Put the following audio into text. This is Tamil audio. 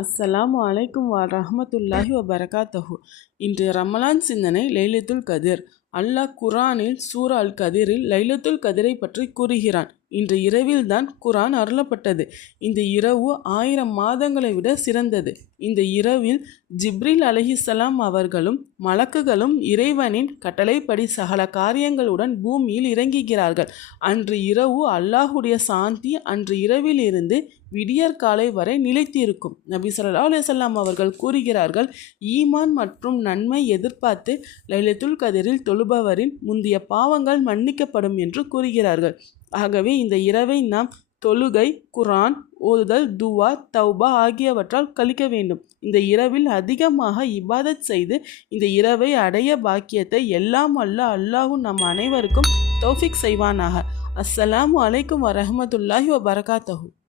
அஸ்ஸலாமு அலைக்கும் வரஹ்மத்துல்லாஹி வபரகாத்தஹு. இன்று ரமலான் சிந்தனை லைலத்துல் கதிர். அல்லாஹ் குர்ஆனில் சூரா அல் கதிரில் லைலத்துல் கதிரை பற்றி கூறுகிறான். இன்று இரவில்தான் குர்ஆன் அருளப்பட்டது. இந்த இரவு 1000 மாதங்களை விட சிறந்தது. இந்த இரவில் ஜிப்ரீல் அலைஹிஸ்ஸலாம் அவர்களும் மலக்குகளும் இறைவனின் கட்டளைப்படி சகல காரியங்களுடன் பூமியில் இறங்குகிறார்கள். அன்று இரவு அல்லாஹுடைய சாந்தி அன்று இரவில் இருந்து விடியற் காலை வரை நிலைத்திருக்கும். நபி ஸல்லல்லாஹு அலைஹி வஸல்லம் அவர்கள் கூறுகிறார்கள், ஈமான் மற்றும் நன்மை எதிர்பார்த்து லைலத்துல் கதிரில் தொழுபவரின் முந்தைய பாவங்கள் மன்னிக்கப்படும் என்று கூறுகிறார்கள். ஆகவே இந்த இரவை நாம் தொழுகை, குர்ஆன் ஓதுதல், துவா, தௌபா ஆகியவற்றால் கழிக்க வேண்டும். இந்த இரவில் அதிகமாக இபாதத் செய்து இந்த இரவை அடைய பாக்கியத்தை எல்லாம் அல்லாஹ் நம் அனைவருக்கும் தௌஃபீக் செய்வானாக. அஸ்ஸலாமு அலைக்கும் வரஹ்மத்துல்லாஹி வபரகாத்தஹு.